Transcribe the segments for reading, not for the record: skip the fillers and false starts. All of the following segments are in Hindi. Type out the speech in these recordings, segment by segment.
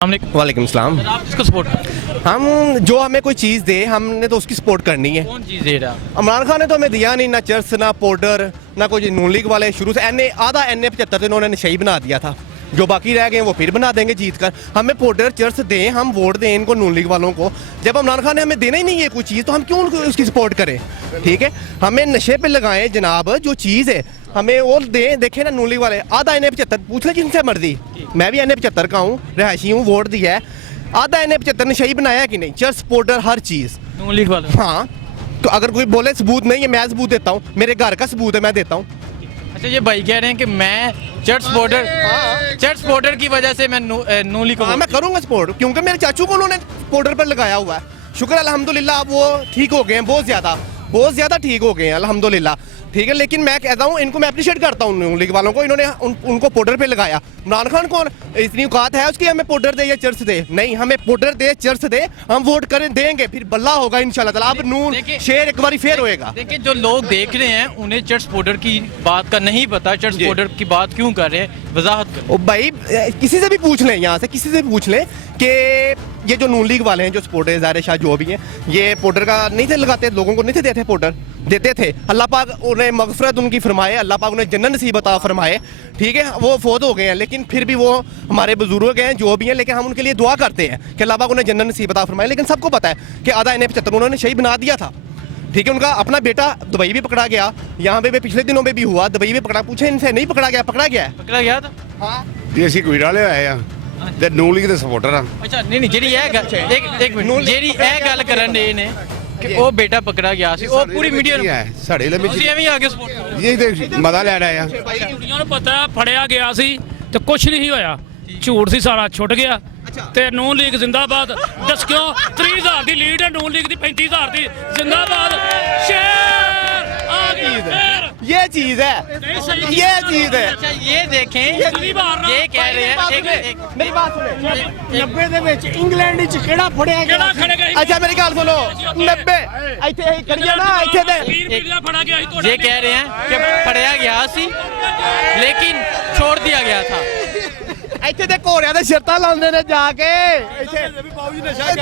वालेकुम सलाम। आप किसको सपोर्ट करते हम जो हमें कोई चीज़ दे हमने तो उसकी सपोर्ट करनी है। कौन चीज़ दे रहा? इमरान खान ने तो हमें दिया नहीं, ना चर्च ना पाउडर ना कोई नून लीग वाले शुरू से आधा NA 75 इन्होंने नशई बना दिया था। जो बाकी रह गए वो फिर बना देंगे जीत कर। हमें पाउडर चर्च दें, हम वोट दें इनको नून लीग वालों को। जब इमरान खान ने हमें देना ही नहीं है कोई चीज़ तो हम क्यों उनको उसकी सपोर्ट करें? ठीक है, हमें नशे पे लगाएं जनाब, जो चीज़ है हमें वो दें। देखें ना नून लीग वाले आधा NA 75 पूछ ले जिनसे मर्जी, मैं भी NA 75 का हूँ, रहायशी हूँ, वोट दिया है। आधा NA 75 नशई बनाया कि नहीं, चर्च पाउडर हर चीज़। नून लीग वाले? हाँ, तो अगर कोई बोले सबूत नहीं है, मैं सबूत देता हूँ, मेरे घर का सबूत है, मैं देता हूँ। अच्छा, ये भाई कह रहे हैं कि मैं चर्च बॉर्डर की वजह से मैं नून लीग को हाँ, मैं करूँगा सपोर्ट क्योंकि मेरे चाचू को उन्होंने पाउडर पर लगाया हुआ है। शुक्र अल्हम्दुलिल्लाह, अब वो ठीक हो गए हैं, बहुत ज़्यादा ठीक हो गए हैं अल्हम्दुलिल्लाह। ठीक है, लेकिन मैं कहता हूँ इनको मैं अप्रिशिएट करता हूँ नून लीग वालों को, इन्होंने उनको पाउडर पे लगाया। इमरान खान कौन इतनी औकात है उसकी हमें पाउडर दे या चर्च दे? नहीं, हमें पाउडर दे चर्च दे, हम वोट करें देंगे, फिर बल्ला होगा इंशाल्लाह ताला। अब नून शेर एक बार फेर होएगा। देखिए, जो लोग देख रहे हैं उन्हें चर्च बॉर्डर की बात का नहीं पता, चर्च बॉर्डर की बात क्यों कर रहे हैं, वजाहत करें। ओ भाई, किसी से भी पूछ लें, यहाँ से किसी से भी पूछ लें कि ये जो नून लीग वाले हैं, जो सपोर्टर ज़ाहिर शाह जो भी हैं, ये पाउडर का नहीं थे लगाते, लोगों को नहीं थे देते पाउडर, देते थे। अल्लाह पाक उन्हें मगफरत उनकी फरमाए, अल्लाह पाक उन्हें जन्नत नसीब अता फरमाए। ठीक है, वो फौत हो गए हैं, लेकिन फिर भी वो हमारे बुजुर्ग हैं जो भी हैं, लेकिन हम उनके लिए दुआ करते हैं कि अल्लाह पाक उन्हें जन्नत नसीब अता फरमाए। लेकिन सबको पता है कि आधा NA 75 उन्होंने शहीद बना दिया था। ठीक है, उनका अपना बेटा दुबई भी पकड़ा गया, यहाँ पे पिछले दिनों में भी हुआ, दुबई भी पकड़ा। पूछे इनसे, नहीं पकड़ा गया? पकड़ा गया था। हाँ, ਜੀ ਅਸੀਂ ਕੋਈ ਵਾਲੇ ਆਏ ਆ ਤੇ ਨੂਨ ਲੀਗ ਦੇ ਸਪੋਰਟਰ ਆ। अच्छा, नहीं ਜਿਹੜੀ एक मिनट ਜਿਹੜੀ ਇਹ ਗੱਲ ਕਰਨ ਦੇ ਨੇ ਕਿ ਉਹ ਬੇਟਾ ਪਕੜਾ ਗਿਆ ਸੀ, ਉਹ ਪੂਰੀ ਮੀਡੀਆ ਨੂੰ ਸਾਡੇ ਲਈ ਤੁਸੀਂ ਐਵੇਂ ਆ ਕੇ ਸਪੋਰਟ ਇਹ ਤੇ ਮਜ਼ਾ ਲੈਣ ਆਏ ਆ। ਕੁੜੀਆਂ ਨੂੰ ਪਤਾ ਫੜਿਆ ਗਿਆ ਸੀ ਤੇ ਕੁਝ ਨਹੀਂ ਹੋਇਆ, ਝੂਠ ਸੀ ਸਾਰਾ, ਛੁੱਟ ਗਿਆ। ਤੇ ਨੂਨ ਲੀਗ ਜ਼ਿੰਦਾਬਾਦ। ਦੱਸ ਕਿਉਂ 30000 ਦੀ ਲੀਡ ਹੈ ਨੂਨ ਲੀਗ ਦੀ, 35000 ਦੀ ਜ਼ਿੰਦਾਬਾਦ। ਸ਼ੇਰ ਆ ਗਈ ਫੇਰ। ये चीज है, ये चीज है। अच्छा, ये देखें, ये कह रहे हैं मेरी बात सुने। 90 ਦੇ ਵਿੱਚ ਇੰਗਲੈਂਡ ਵਿੱਚ ਕਿਹੜਾ ਫੜਿਆ ਗਿਆ? ਕਿਹੜਾ ਖੜ ਗਿਆ? अच्छा मेरी गल सुनो, 90 ਇੱਥੇ ਹੀ ਕਰੀਏ ਨਾ, ਇੱਥੇ ਤੇ ਫੜਾ ਗਿਆ ਸੀ। ये कह रहे हैं कि पढ़ाया गया सी लेकिन छोड़ दिया गया था। ਇੱਥੇ ਤੇ ਘੋੜਿਆਂ ਦੇ ਸ਼ਰਤਾਂ ਲਾਉਂਦੇ ਨੇ ਜਾ ਕੇ। ਇੱਥੇ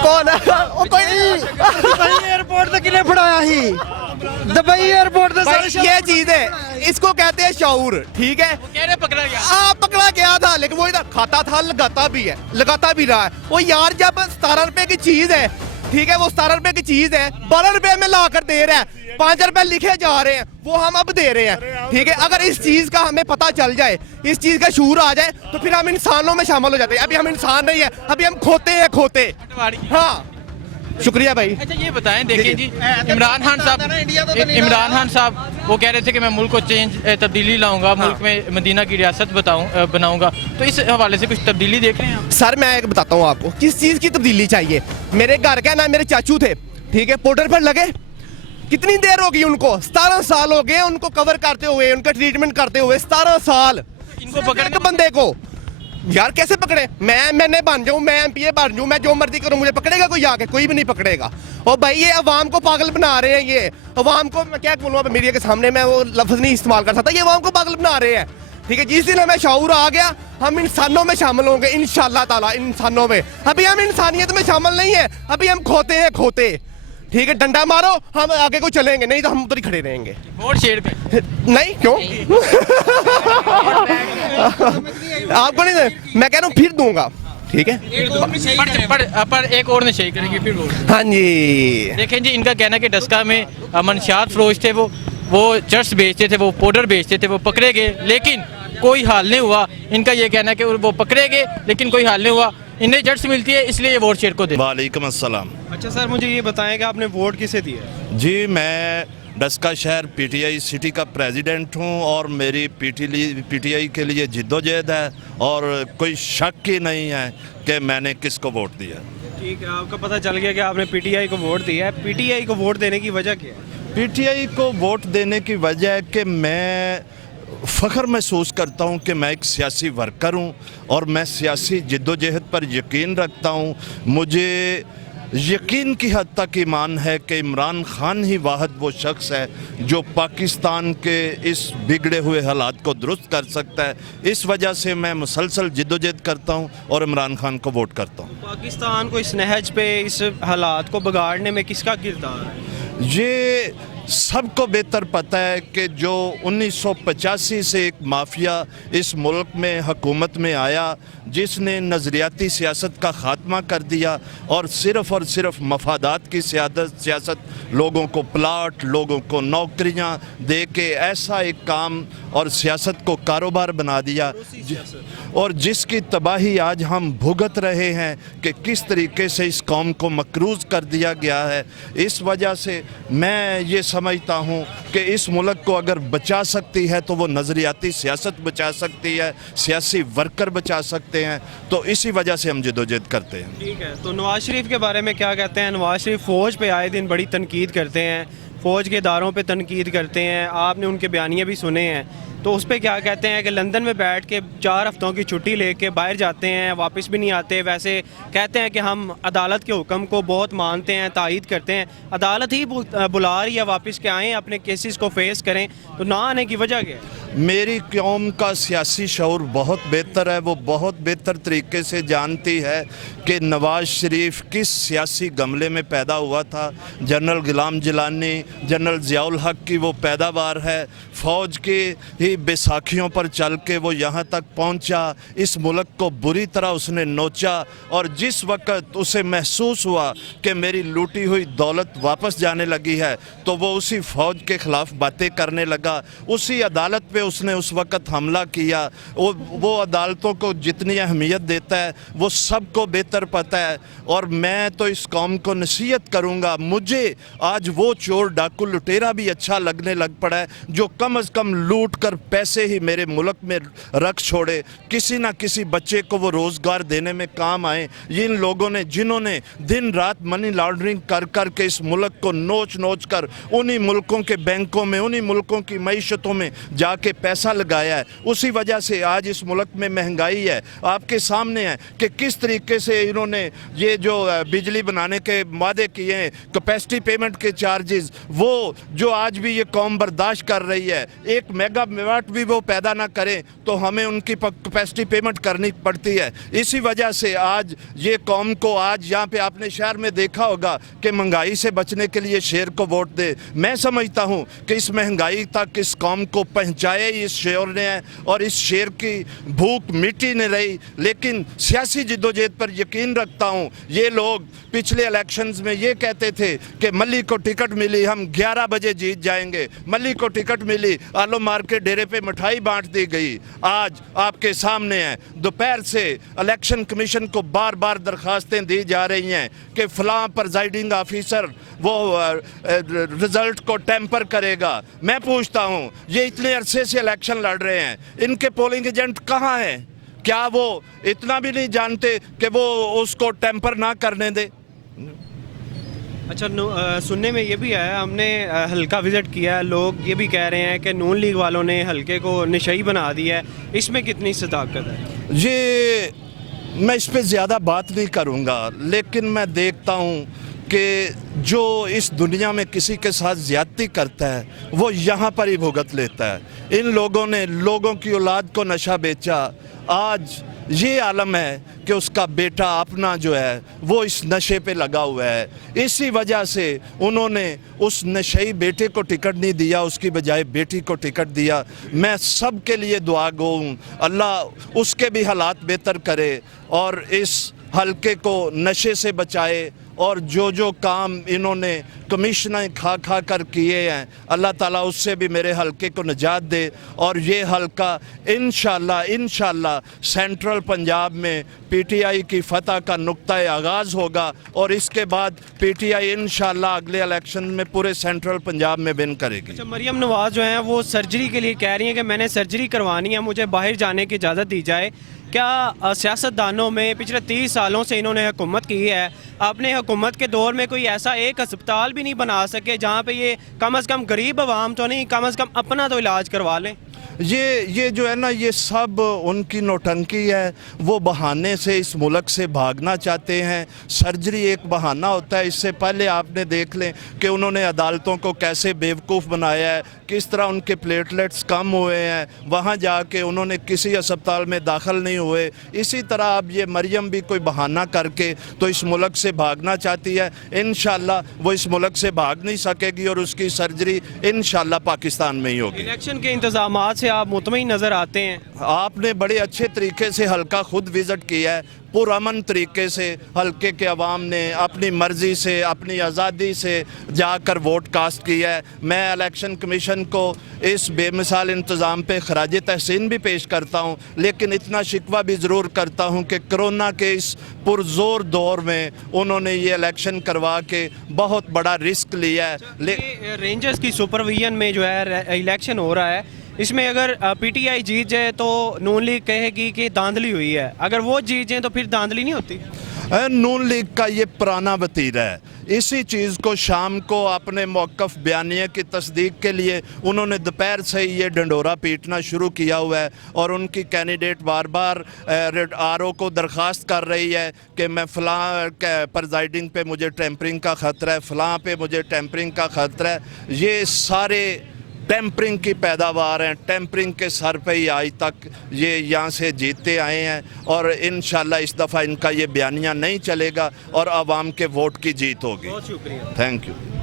ਕੌਣ? ਉਹ ਕੋਈ ਨਹੀਂ। ਦੁਬਈ 에ਅਰਪੋਰਟ ਤੇ ਕਿਨੇ ਫੜਾਇਆ ਸੀ? ਦੁਬਈ 에ਅਰਪੋर्ट ਤੇ भाई, ये चीज है, इसको कहते हैं शऊर। ठीक है, वो कह रहे पकड़ा गया। पकड़ा गया था, लेकिन वो इधर खाता था, लगाता भी है, लगाता भी रहा है। वो यार जब 17 रुपए की चीज है, ठीक है, वो 17 रुपए की चीज है 12 रुपए में ला कर दे रहा है, 5 रुपए लिखे जा रहे हैं, वो हम अब दे रहे हैं। ठीक है, अगर इस चीज का हमें पता चल जाए, इस चीज का शूर आ जाए, तो फिर हम इंसानों में शामिल हो जाते हैं। अभी हम इंसान नहीं है, अभी हम खोते हैं, खोते। हाँ, शुक्रिया भाई। अच्छा, ये बताएं, देखिए जी, इमरान खान साहब वो कह रहे थे कि मैं मुल्क को तब्दीली लाऊंगा, मुल्क में मदीना की रियासत बनाऊंगा, तो इस हवाले से कुछ तब्दीली देख रहे हैं आप? सर मैं एक बताता हूँ आपको किस चीज़ की तब्दीली चाहिए। मेरे घर का ना, मेरे चाचू थे, ठीक है, पाउडर पर लगे, कितनी देर हो गई उनको? 17 साल हो गए उनको कवर करते हुए, उनका ट्रीटमेंट करते हुए 17 साल। इनको पकड़ एक बंदे को यार कैसे पकड़े? मैंने बन जाऊं, मैं MPA बन जाऊं, मैं जो मर्जी करूं, मुझे पकड़ेगा कोई आके? कोई भी नहीं पकड़ेगा। और भाई ये अवाम को पागल बना रहे हैं, ये अवाम को, मैं क्या बोलूँ अब मीडिया के सामने, मैं वो लफ्ज़ नहीं इस्तेमाल कर सकता, ये अवाम को पागल बना रहे हैं। ठीक है, जिस दिन हमें शऊर आ गया हम इंसानों में शामिल होंगे इंशाल्लाह ताला, इंसानों में। अभी हम इंसानियत में शामिल नहीं है, अभी हम खोते हैं, खोते। ठीक है, डंडा मारो, हम आगे को चलेंगे, नहीं तो हम उधर ही खड़े रहेंगे। वोट शेयर पे नहीं क्यों? आपको नहीं, मैं कह रहा हूँ फिर दूंगा। ठीक है, पर एक और नशे करेंगे फिर वोट। हाँ जी। देखें जी, इनका कहना है कि डस्का में मनशियात फरोश थे, वो चर्च बेचते थे, वो पाउडर बेचते थे, वो पकड़े गए लेकिन कोई हाल नहीं हुआ। इनका ये कहना है कि वो पकड़े गए लेकिन कोई हाल नहीं हुआ, इन्हें चर्च मिलती है इसलिए ये वोट शेयर को दे। वालेकुम अस्सलाम। अच्छा सर, मुझे ये बताएं कि आपने वोट किसे दिया? जी, मैं डस्का शहर PTI सिटी का प्रेसिडेंट हूँ और मेरी PTI के लिए जिद्दोजहद है और कोई शक ही नहीं है कि मैंने किसको वोट दिया। ठीक है, आपका पता चल गया कि आपने PTI को वोट दिया है। PTI को वोट देने की वजह क्या है? PTI को वोट देने की वजह है कि मैं फ़ख्र महसूस करता हूँ कि मैं एक सियासी वर्कर हूँ और मैं सियासी जिद्दोजहद पर यकीन रखता हूँ। मुझे यकीन की हद तक ईमान है कि इमरान खान ही वाहिद वो शख्स है जो पाकिस्तान के इस बिगड़े हुए हालात को दुरुस्त कर सकता है। इस वजह से मैं मुसलसल जिद्दोजहद करता हूँ और इमरान खान को वोट करता हूँ। पाकिस्तान को इस नहज पे, इस हालात को बिगाड़ने में किसका किरदार है? ये सबको बेहतर पता है कि जो 1985 से एक माफिया इस मुल्क में हुकूमत में आया, जिसने नज़रियाती सियासत का ख़ात्मा कर दिया और सिर्फ़ मफादात की सियासत, लोगों को प्लाट, लोगों को नौकरियां दे के ऐसा एक काम और सियासत को कारोबार बना दिया, और जिसकी तबाही आज हम भुगत रहे हैं कि किस तरीके से इस कौम को मकरूज़ कर दिया गया है। इस वजह से मैं ये समझता हूँ कि इस मुल्क को अगर बचा सकती है तो वो नज़रियाती सियासत बचा सकती है, सियासी वर्कर बचा सकते हैं। तो इसी वजह से हम जदोजहद करते हैं। ठीक है, तो नवाज शरीफ के बारे में क्या कहते हैं? नवाज शरीफ फ़ौज पे आए दिन बड़ी तनकीद करते हैं, फ़ौज के इदारों पे तनकीद करते हैं, आपने उनके बयानिए भी सुने हैं, तो उस पर क्या कहते हैं कि लंदन में बैठ के 4 हफ्तों की छुट्टी लेके बाहर जाते हैं, वापस भी नहीं आते। वैसे कहते हैं कि हम अदालत के हुक्म को बहुत मानते हैं, तायद करते हैं, अदालत ही बुला रही है वापस के आएँ, अपने केसेस को फेस करें, तो ना आने की वजह क्या है? मेरी कौम का सियासी शऊर बहुत बेहतर है, वो बहुत बेहतर तरीके से जानती है कि नवाज शरीफ किस सियासी गमले में पैदा हुआ था। जनरल गुलाम जिलानी, जनरल ज़ियाउल हक की वो पैदावार है, फ़ौज की ही बैसाखियों पर चल के वो यहाँ तक पहुँचा, इस मुल्क को बुरी तरह उसने नोचा, और जिस वक्त उसे महसूस हुआ कि मेरी लूटी हुई दौलत वापस जाने लगी है तो वो उसी फ़ौज के ख़िलाफ़ बातें करने लगा, उसी अदालत पे उसने उस वक़्त हमला किया। वो अदालतों को जितनी अहमियत देता है वो सबको बेहतर पता है, और मैं तो इस कौम को नसीहत करूँगा, मुझे आज वो चोर डाकू लुटेरा भी अच्छा लगने लग पड़ा है जो कम अज़ कम लूट कर पैसे ही मेरे मुल्क में रख छोड़े, किसी ना किसी बच्चे को वो रोज़गार देने में काम आए। इन लोगों ने जिन्होंने दिन रात मनी लॉन्ड्रिंग कर कर के इस मुल्क को नोच नोच कर उन्हीं मुल्कों के बैंकों में, उन्हीं मुल्कों की मईशतों में जाके पैसा लगाया है, उसी वजह से आज इस मुल्क में महंगाई है। आपके सामने है कि किस तरीके से इन्होंने ये जो बिजली बनाने के वादे किए हैं, कैपेसिटी पेमेंट के चार्जेस, वो जो आज भी ये कौम बर्दाश्त कर रही है, 1 मेगावाट भी वो पैदा ना करें तो हमें उनकी कैपेसिटी पेमेंट करनी पड़ती है। इसी वजह से आज ये कौम को, आज यहाँ पे आपने शहर में देखा होगा कि महंगाई से बचने के लिए शेर को वोट दे। मैं समझता हूँ कि इस महंगाई तक इस कौम को पहुँचाए इस शेर ने है, और इस शेर की भूख मिटी नहीं रही। लेकिन सियासी जिद्दोजहद पर यकीन रखता हूँ। ये लोग पिछले इलेक्शंस में ये कहते थे कि मल्ली को टिकट मिली, हम 11 बजे जीत जाएंगे, मल्ली को टिकट मिली, आलो मार के डेरे पे मिठाई बांट दी गई। आज आपके सामने है, दोपहर से इलेक्शन कमीशन को बार बार दरखास्तें दी जा रही हैं कि फलां प्रिजाइडिंग ऑफिसर वो रिजल्ट को टेम्पर करेगा। मैं पूछता हूँ, ये इतने अरसे से इलेक्शन लड़ रहे हैं, इनके पोलिंग एजेंट कहाँ हैं? क्या वो इतना भी नहीं जानते कि वो उसको टेम्पर ना करने दे? अच्छा, सुनने में ये भी आया, हमने हल्का विज़िट किया है, लोग ये भी कह रहे हैं कि नून लीग वालों ने हल्के को नशई बना दिया है, इसमें कितनी सदाकत है? ये मैं इस पे ज़्यादा बात नहीं करूँगा, लेकिन मैं देखता हूँ कि जो इस दुनिया में किसी के साथ ज़्यादती करता है वो यहाँ पर ही भुगत लेता है। इन लोगों ने लोगों की औलाद को नशा बेचा, आज ये आलम है कि उसका बेटा अपना जो है वो इस नशे पे लगा हुआ है। इसी वजह से उन्होंने उस नशेई बेटे को टिकट नहीं दिया, उसकी बजाय बेटी को टिकट दिया। मैं सब के लिए दुआ गो हूँ, अल्लाह उसके भी हालात बेहतर करे और इस हल्के को नशे से बचाए, और जो काम इन्होंने कमीशन खा खा कर किए हैं, अल्लाह ताला उससे भी मेरे हल्के को निजात दे। और ये हल्का इंशाल्लाह सेंट्रल पंजाब में पीटीआई की फतह का नुक्ता आगाज़ होगा, और इसके बाद पीटीआई इंशाल्लाह अगले इलेक्शन में पूरे सेंट्रल पंजाब में विन करेगी। अच्छा, मरियम नवाज़ जो हैं वो सर्जरी के लिए कह रही हैं कि मैंने सर्जरी करवानी है, मुझे बाहर जाने की इजाज़त दी जाए। क्या सियासतदानों में पिछले 30 सालों से इन्होंने हुकूमत की है, अपने हुकूमत के दौर में कोई ऐसा एक अस्पताल भी नहीं बना सके जहाँ पे ये कम अज़ कम गरीब आवाम तो नहीं, कम अज़ कम अपना तो इलाज करवा लें? ये जो है ना, ये सब उनकी नौटंकी है। वो बहाने से इस मुल्क से भागना चाहते हैं। सर्जरी एक बहाना होता है। इससे पहले आपने देख लें कि उन्होंने अदालतों को कैसे बेवकूफ़ बनाया है, किस तरह उनके प्लेटलेट्स कम हुए हैं, वहाँ जाके उन्होंने किसी अस्पताल में दाखिल नहीं हुए। इसी तरह अब ये मरियम भी कोई बहाना करके तो इस मुल्क से भागना चाहती है। इंशाल्लाह वो इस मुल्क से भाग नहीं सकेगी और उसकी सर्जरी इंशाल्लाह पाकिस्तान में ही होगी। इलेक्शन के इंतजामात से आप मुतमईन नज़र आते हैं? आपने बड़े अच्छे तरीके से हल्का खुद विज़िट किया है। पुरअमन तरीके से हल्के के अवाम ने अपनी मर्ज़ी से, अपनी आज़ादी से जाकर वोट कास्ट किया है। मैं इलेक्शन कमीशन को इस बेमिसाल इंतज़ाम पे खराज तहसीन भी पेश करता हूँ, लेकिन इतना शिकवा भी ज़रूर करता हूँ कि कोरोना के इस पुरजोर दौर में उन्होंने ये इलेक्शन करवा के बहुत बड़ा रिस्क लिया है। रेंजर्स की सुपरविजन में जो है इलेक्शन हो रहा है, इसमें अगर पीटीआई जीत जाए तो नून लीग कहेगी कि धांधली हुई है, अगर वो जीत जाए तो फिर धांधली नहीं होती? नून लीग का ये पुराना वतीरा है। इसी चीज़ को शाम को अपने मौक़िफ़ बयानिया की तस्दीक के लिए उन्होंने दोपहर से ही ये डंडोरा पीटना शुरू किया हुआ है और उनकी कैंडिडेट बार बार आरओ को दरख्वास्त कर रही है कि मैं फ़लाँ प्रिजाइडिंग पे मुझे टेम्परिंग का ख़तरा है, फ़लाँ पे मुझे टेम्परिंग का ख़तरा है। ये सारे टेम्परिंग की पैदावार हैं। टेम्परिंग के सर पे ही आज तक ये यहाँ से जीतते आए हैं और इंशाल्लाह इस दफ़ा इनका ये बयानिया नहीं चलेगा और आवाम के वोट की जीत होगी। बहुत शुक्रिया। Thank you.